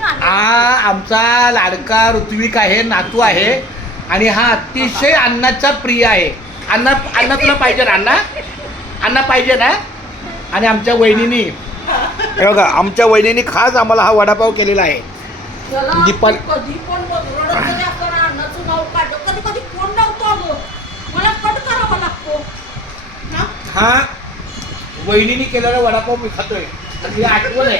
हा आमचा लाडका ऋत्विक आहे, नातू आहे आणि हा अतिशय अन्नाचा प्रिय आहे. अण्णा तुला पाहिजे ना अण्णा पाहिजे ना. आणि आमच्या वहिनीनी हे बघा, आमच्या वहिनीनी खास आम्हाला हा वडापाव केलेला आहे. दीपाली कधी पण अन्नाचं नाव काढलं, कधी कधी फोन लावतो अगं, मला कट करावा लागतो. हा वहिनीने केलेला वडापाव मी खातोय, ही आठवण आहे.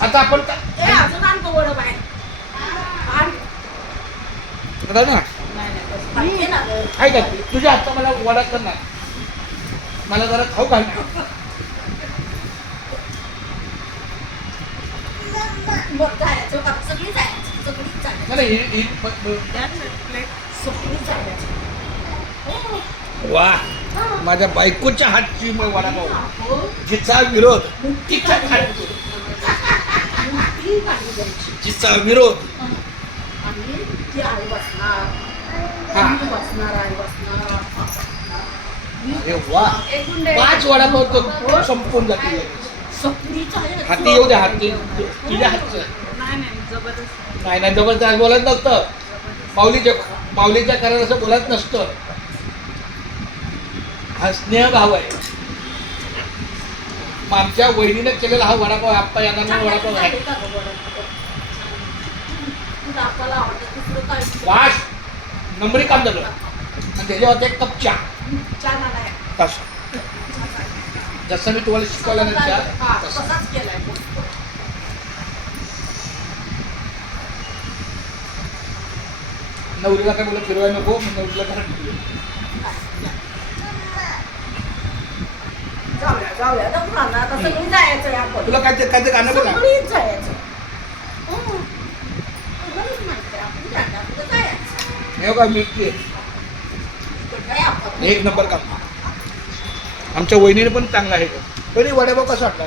आता आपण अजून आणतो वडा बाहेर ना. काय का तुझ्या हातचा मला वडा कर ना, मला जरा खाऊ घाल. वा माझ्या बायकोच्या हातची वडापाव, जिचा विरोध तिच्या हातची, जिचा विरोध. अरे वा 5 वडापाव तो संपून जाते. हाती येऊ द्या, हाती तुझ्या हातचं नाही जबरदस्त बोलत नसतं. माऊलीच्या कारण असं बोलत नसतं. हा स्नेह भाव आहे. मग आमच्या वहिनीने केलेला हा वडापाव आप्पा यांना वडापाव आहे. वाश नंबरी काम झालं आणि त्याच्यावर एक कप चहा. जसं मी तुम्हाला शिकवलं ना चहा, नवरीला काय बोलत फिरवाय नको, नवरीला काय तुला काय ते गाणं बोला. हे का मिरची एक नंबर काम. आमच्या वहिनीने पण चांगला आहे. तरी वडापाव कसा वाटला?